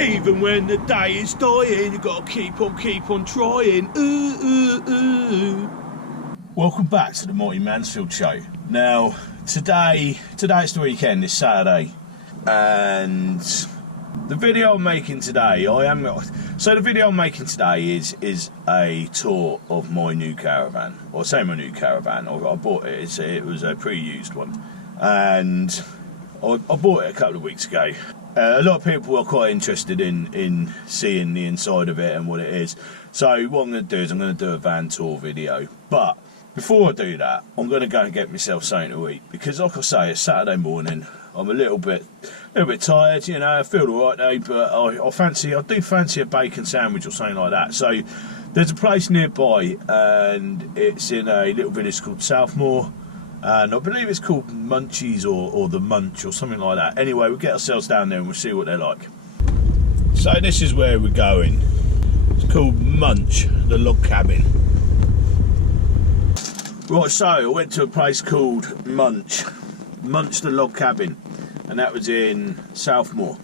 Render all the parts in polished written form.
Even when the day is dying, you gotta keep on trying. Ooh, ooh, ooh. Welcome back to the Mighty Mansfield show. Now, today's the weekend, it's Saturday, and the video I'm making today, the video I'm making today is a tour of my new caravan. Or I say my new caravan, I bought it, it was a pre-used one, and I bought it a couple of weeks ago. A lot of people are quite interested in seeing the inside of it and what it is. So what I'm going to do is I'm going to do a van tour video. But before I do that, I'm going to go and get myself something to eat, because like I say, it's Saturday morning. I'm a little bit tired, you know. I feel alright though, but I do fancy a bacon sandwich or something like that. So there's a place nearby, and it's in a little village called Southmoor. And I believe it's called Munchies or the Munch or something like that. Anyway, we'll get ourselves down there and we'll see what they're like. So this is where we're going. It's called Munch, the log cabin. Right, so I went to a place called Munch the log cabin, and that was in Southmoor,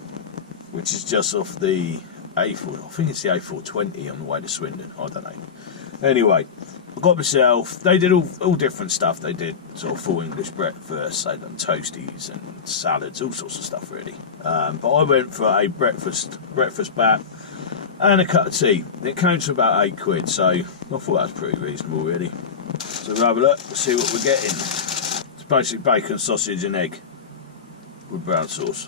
which is just off the A4. I think it's the A420 on the way to Swindon. I don't know. Anyway, I got myself, they did all different stuff. They did sort of full English breakfast, they done toasties and salads, all sorts of stuff really. But I went for a breakfast bat and a cup of tea. It came to about £8, so I thought that was pretty reasonable really. So we'll have a look, see what we're getting. It's basically bacon, sausage and egg with brown sauce.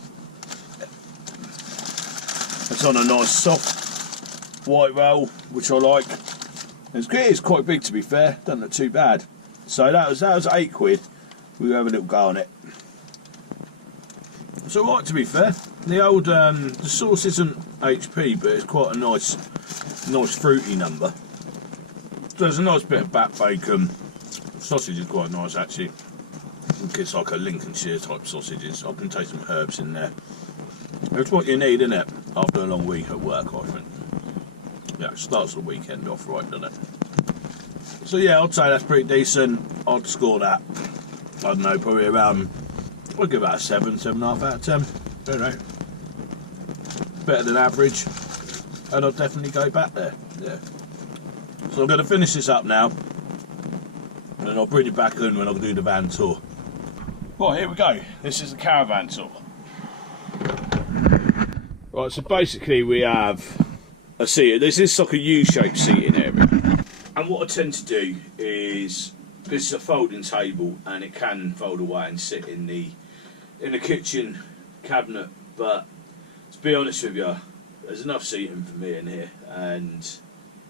It's on a nice soft white roll, which I like. It's quite big, to be fair. Doesn't look too bad. So that was £8. We'll have a little go on it. It's alright, to be fair. The sauce isn't HP, but it's quite a nice fruity number. So there's a nice bit of back bacon. Sausage is quite nice actually. I think it's like a Lincolnshire type sausages. I can taste some herbs in there. It's what you need, isn't it? After a long week at work, I think. Yeah, it starts the weekend off right, doesn't it? So yeah, I'd say that's pretty decent. I'd score that, I don't know, probably around, I'll give that a 7.5 out of 10. Don't know. Better than average. And I'll definitely go back there. Yeah. So I'm going to finish this up now, and then I'll bring you back in when I do the van tour. Right, here we go. This is the caravan tour. Right, so basically we have a seat. This is like a U-shaped seating area, and what I tend to do is, this is a folding table and it can fold away and sit in the kitchen cabinet, but to be honest with you, there's enough seating for me in here, and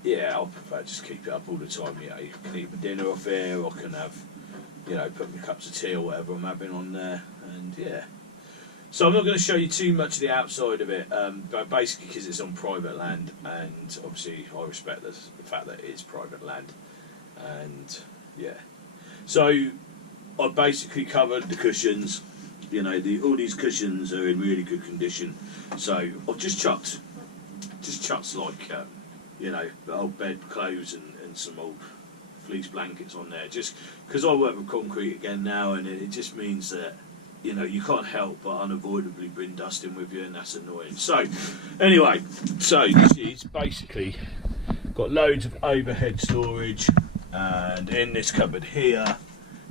yeah, I prefer just keep it up all the time. You know, you can eat my dinner off here, I can have, you know, put my cups of tea or whatever I'm having on there, and yeah. So I'm not going to show you too much of the outside of it, but basically because it's on private land, and obviously I respect the fact that it is private land, and yeah. So I basically covered the cushions. You know, all these cushions are in really good condition. So I've just chucked like you know, the old bed clothes and some old fleece blankets on there, just because I work with concrete again now, and it just means that, you know, you can't help but unavoidably bring dust in with you, and that's annoying. So anyway, so this is basically got loads of overhead storage, and in this cupboard here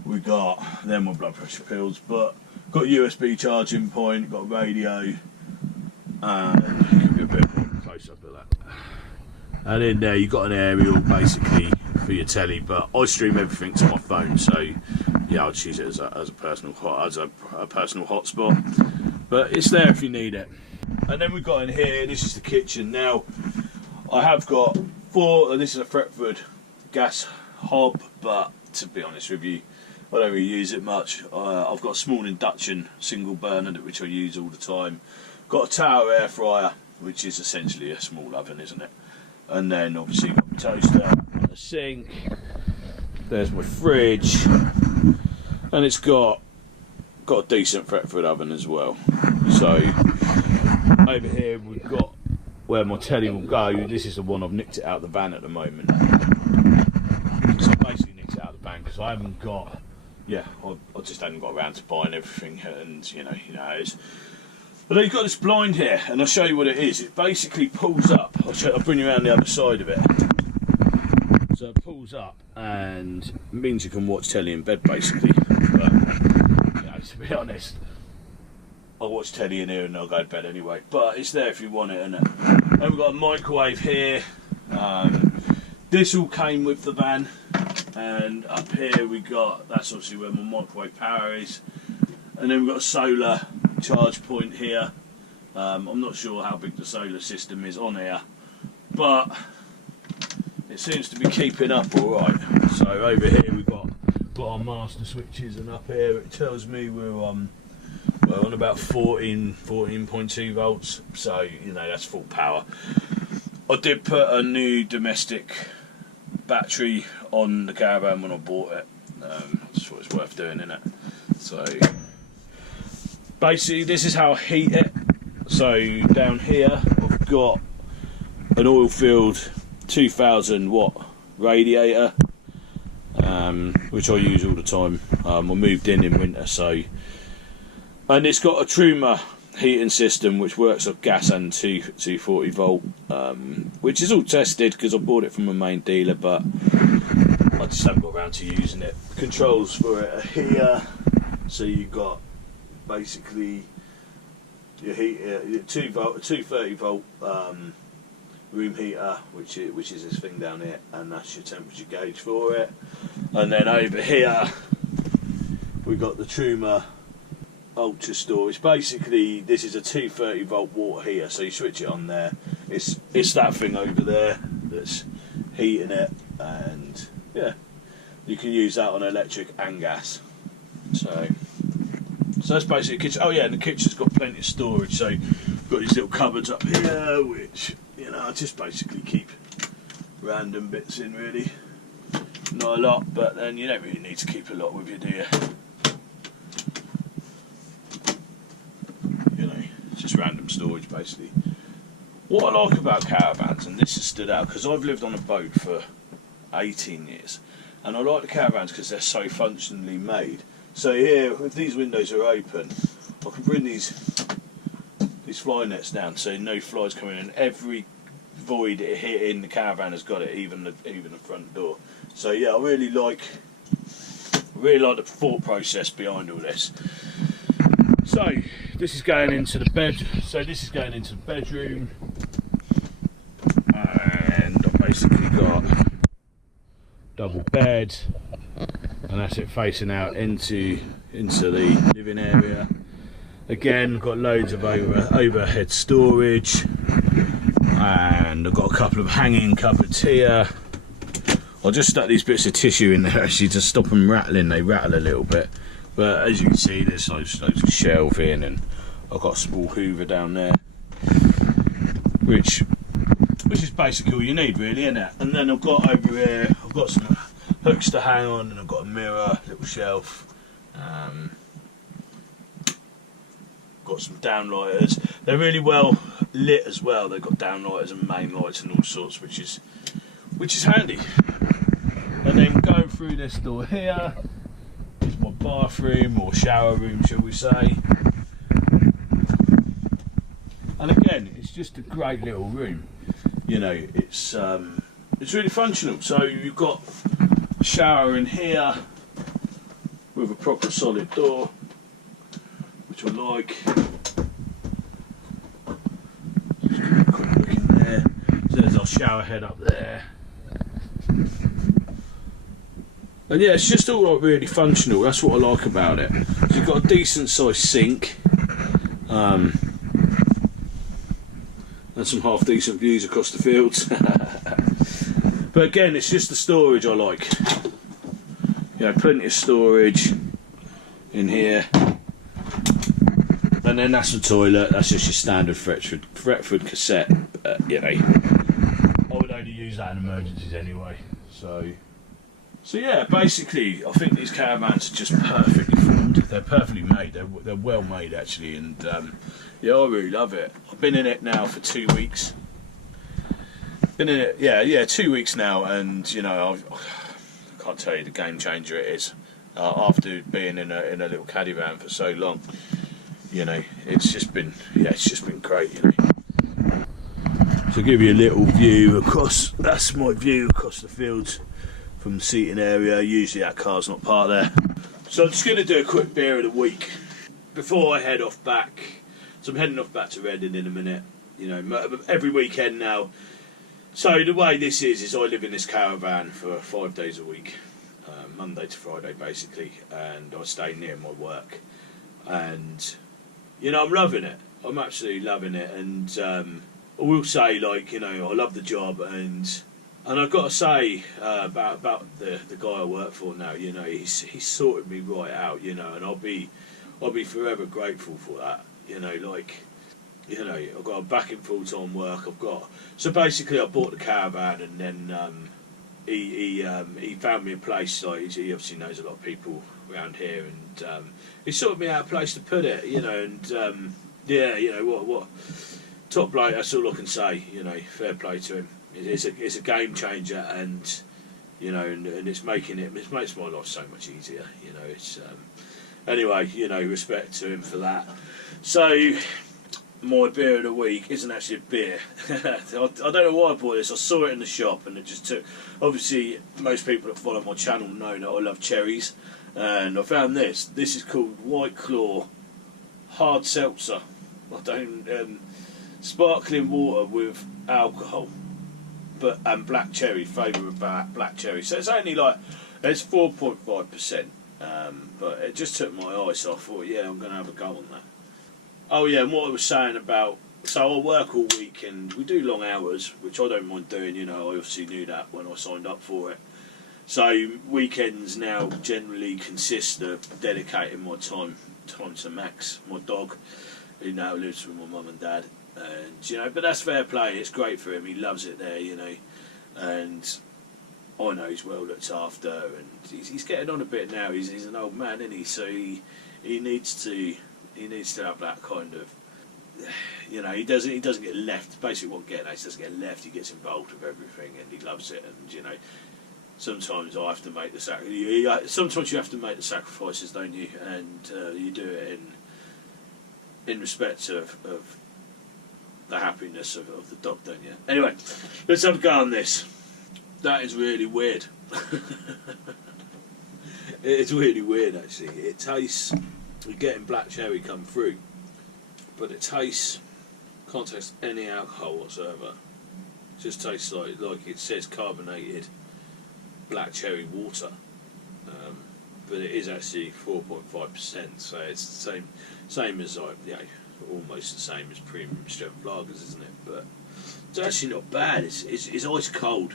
we got them my blood pressure pills, but got USB charging point, got radio, and give you a bit more close up of that. And in there you've got an aerial basically for your telly, but I stream everything to my phone, so yeah, I'll choose it as a personal hotspot. But it's there if you need it. And then we've got in here, this is the kitchen. Now I have got this is a Fretford gas hob, but to be honest with you, I don't really use it much. I've got a small induction single burner which I use all the time. Got a Tower air fryer, which is essentially a small oven, isn't it? And then obviously got my toaster and a sink. There's my fridge, and it's got a decent Fretford oven as well. So over here we've got where my telly will go. This is the one I've nicked it out of the van at the moment. So I basically nicked it out of the van because I haven't got, I just hadn't got around to buying everything, and you know how it is. But then you've got this blind here, and I'll show you what it is. It basically pulls up. I'll bring you around the other side of it. So it pulls up and means you can watch telly in bed basically. But you know, to be honest, I watch telly in here and I'll go to bed anyway. But it's there if you want it, isn't it? And we've got a microwave here. This all came with the van, and up here we got, that's obviously where my microwave power is. And then we've got a solar charge point here. I'm not sure how big the solar system is on here, but it seems to be keeping up alright. So over here we've got our master switches, and up here it tells me we're on about 14.2 volts, so you know that's full power. I did put a new domestic battery on the Caravan when I bought it. I just thought it's worth doing, innit? So basically this is how I heat it. So down here I've got an oil-filled 2000 watt radiator, which I use all the time. I moved in winter, so, and it's got a Truma heating system which works off gas and 240 volt, which is all tested because I bought it from a main dealer, but I just haven't got around to using it. Controls for it are here, so you've got basically your heat, your 230 volt room heater, which is this thing down here, and that's your temperature gauge for it. And then over here we've got the Truma ultra storage. Basically this is a 230 volt water heater, so you switch it on there, it's that thing over there that's heating it, and yeah, you can use that on electric and gas. So that's basically the kitchen. Oh yeah, and the kitchen's got plenty of storage, so you've got these little cupboards up here, which, you know, I just basically keep random bits in, really. Not a lot, but then you don't really need to keep a lot with you, do you? You know, it's just random storage basically. What I like about caravans, and this has stood out because I've lived on a boat for 18 years, and I like the caravans because they're so functionally made. So here, if these windows are open, I can bring these fly nets down so no flies come in, and every void it hit in the Caravan has got it, even the front door. So yeah, I really like the thought process behind all this. So this is going into the bed. So this is going into the bedroom, and I've basically got double bed, and that's it facing out into the living area. Again, got loads of overhead storage, and I've got a couple of hanging cupboards here. I just stuck these bits of tissue in there actually to stop them rattling. They rattle a little bit, but as you can see, there's loads of shelving, and I've got a small hoover down there, which is basically all you need, really, isn't it? And then I've got over here, I've got some hooks to hang on, and I've got a mirror, little shelf. Got some downlighters. They're really well lit as well. They've got downlighters and main lights and all sorts, which is handy. And then going through this door here is my bathroom, or shower room, shall we say. And again, it's just a great little room. You know, it's really functional. So you've got a shower in here with a proper solid door, which I like. Just give a quick look in there. So there's our shower head up there. And yeah, it's just all like really functional. That's what I like about it. So you've got a decent sized sink, and some half decent views across the fields. But again, it's just the storage I like. You know, plenty of storage in here. And then that's the toilet. That's just your standard Thetford cassette. You know, I would only use that in emergencies anyway. So yeah, basically, I think these caravans are just perfectly formed. They're perfectly made. They're well made actually, and yeah, I really love it. I've been in it now for 2 weeks. Been in it, yeah, 2 weeks now, and you know, I can't tell you the game changer it is. After being in a little caddy van for so long. you know, it's just been great, you know. So I'll give you a little view across, that's my view across the fields from the seating area. Usually that car's not parked there. So I'm just going to do a quick beer of the week before I head off back. So I'm heading off back to Reading in a minute, you know, every weekend now. So the way this is I live in this caravan for 5 days a week, Monday to Friday basically, and I stay near my work. And, you know, I'm loving it. I'm absolutely loving it. And I will say, like, you know, I love the job, and I've got to say about the guy I work for now, you know, he's sorted me right out, you know, and I'll be forever grateful for that, you know, like, you know, I've got a back in full-time work. So basically I bought the caravan, and then he found me a place. Like, he obviously knows a lot of people around here, and he sorted me out a place to put it, you know, and yeah, you know, what top bloke, that's all I can say, you know, fair play to him. It's a game changer, and you know, and it makes my life so much easier, you know. It's anyway, you know, respect to him for that. So my beer of the week isn't actually a beer. I don't know why I bought this. I saw it in the shop, and it just took. Obviously, most people that follow my channel know that I love cherries, and I found this. This is called White Claw Hard Seltzer. I don't sparkling water with alcohol, and black cherry, flavour of black cherry. So it's only like, it's 4.5%, but it just took my eyes off. I thought, yeah, I'm going to have a go on that. Oh yeah, and what I was saying about, so I work all week and we do long hours, which I don't mind doing, you know. I obviously knew that when I signed up for it. So weekends now generally consist of dedicating my time to Max, my dog, who now lives with my mum and dad. And, you know, but that's fair play. It's great for him. He loves it there, you know. And I know he's well looked after, and he's getting on a bit now. He's an old man, isn't he? So he needs to have that kind of, you know, he doesn't get left. Basically, what I'm getting at is he doesn't get left. He gets involved with everything, and he loves it. And, you know, sometimes I have to make the sometimes you have to make the sacrifices, don't you? And you do it in respect of the happiness of the dog, don't you? Anyway, let's have a go on this. That is really weird. It's really weird, actually. It tastes, you're getting black cherry come through, but it tastes, can't taste any alcohol whatsoever. It just tastes like it says carbonated black cherry water, but it is actually 4.5%. So it's the same as, like, you know, almost the same as premium strength lagers, isn't it? But it's actually not bad. It's ice cold.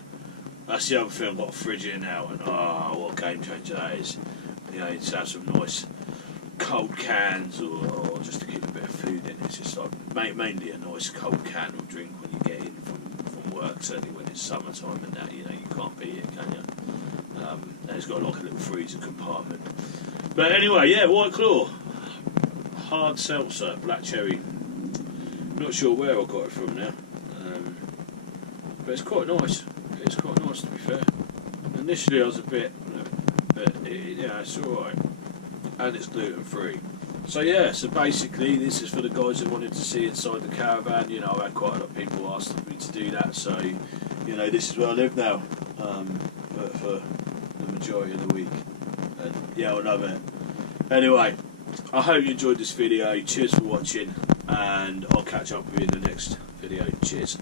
That's the other thing. I've got a fridge here now, and oh, what a game changer that is. You know, to have some nice cold cans, or just to keep a bit of food in. It's just like mainly a nice cold can or drink when you get in from work. Certainly when it's summertime and that, you know, you can't beat it, can you? And it's got like a little freezer compartment. But anyway, yeah, White Claw Hard Seltzer, black cherry. Not sure where I got it from now, but it's quite nice. It's quite nice, to be fair. Initially I was a bit, but yeah, it's alright. And it's gluten free. So yeah, so basically this is for the guys who wanted to see inside the caravan. You know, I've had quite a lot of people asking me to do that, so, you know, this is where I live now, for the majority of the week. And yeah, I love it. Anyway, I hope you enjoyed this video. Cheers for watching, and I'll catch up with you in the next video. Cheers.